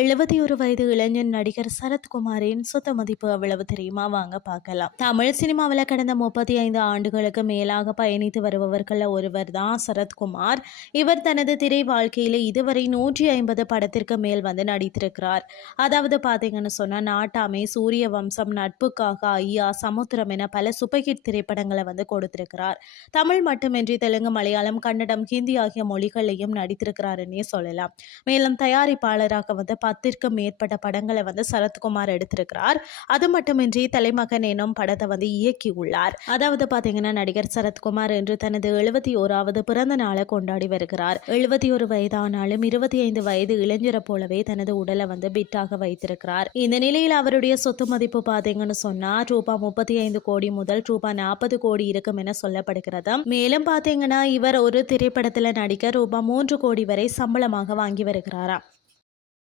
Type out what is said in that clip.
எழுபத்தி ஒரு வயது இளைஞன் நடிகர் சரத்குமாரின் சொத்த மதிப்பு அவ்வளவு தெரியுமா? வாங்க பார்க்கலாம். தமிழ் சினிமாவில் கடந்த முப்பத்தி ஐந்து ஆண்டுகளுக்கு மேலாக பயணித்து வருபவர்கள் ஒருவர் தான் சரத்குமார். இவர் தனது திரை வாழ்க்கையில் இதுவரை நூற்றி ஐம்பது படத்திற்கு மேல் வந்து நடித்திருக்கிறார். அதாவது பார்த்தீங்கன்னு சொன்னால் நாட்டாமை சூரிய வம்சம் நட்புக்காக ஐயா சமுத்திரம் என பல சூப்பர்ஹிட் திரைப்படங்களை வந்து கொடுத்திருக்கிறார். தமிழ் மட்டுமின்றி தெலுங்கு மலையாளம் கன்னடம் ஹிந்தி ஆகிய மொழிகளையும் நடித்திருக்கிறாருன்னே சொல்லலாம். மேலும் தயாரிப்பாளராக வந்து பத்திற்கும் மேற்பட்ட படங்களை வந்து சரத்குமார் எடுத்திருக்கிறார். அது மட்டுமின்றி தலைமகன் எனும் படத்தை வந்து இயக்கியுள்ளார். அதாவது பாத்தீங்கன்னா நடிகர் சரத்குமார் என்று தனது எழுபத்தி ஓராவது பிறந்த நாளை கொண்டாடி வருகிறார். எழுபத்தி ஒரு வயதானாலும் இருபத்தி ஐந்து வயது இளைஞரை போலவே தனது உடலை வந்து பிட்டாக வைத்திருக்கிறார். இந்த நிலையில் அவருடைய சொத்து மதிப்பு பாத்தீங்கன்னு சொன்னா ரூபாய் முப்பத்தி ஐந்து கோடி முதல் ரூபா நாற்பது கோடி இருக்கும் என சொல்லப்படுகிறது. மேலும் பாத்தீங்கன்னா இவர் ஒரு திரைப்படத்தில் நடிக்க ரூபா மூன்று கோடி வரை சம்பளமாக வாங்கி வருகிறாராம்.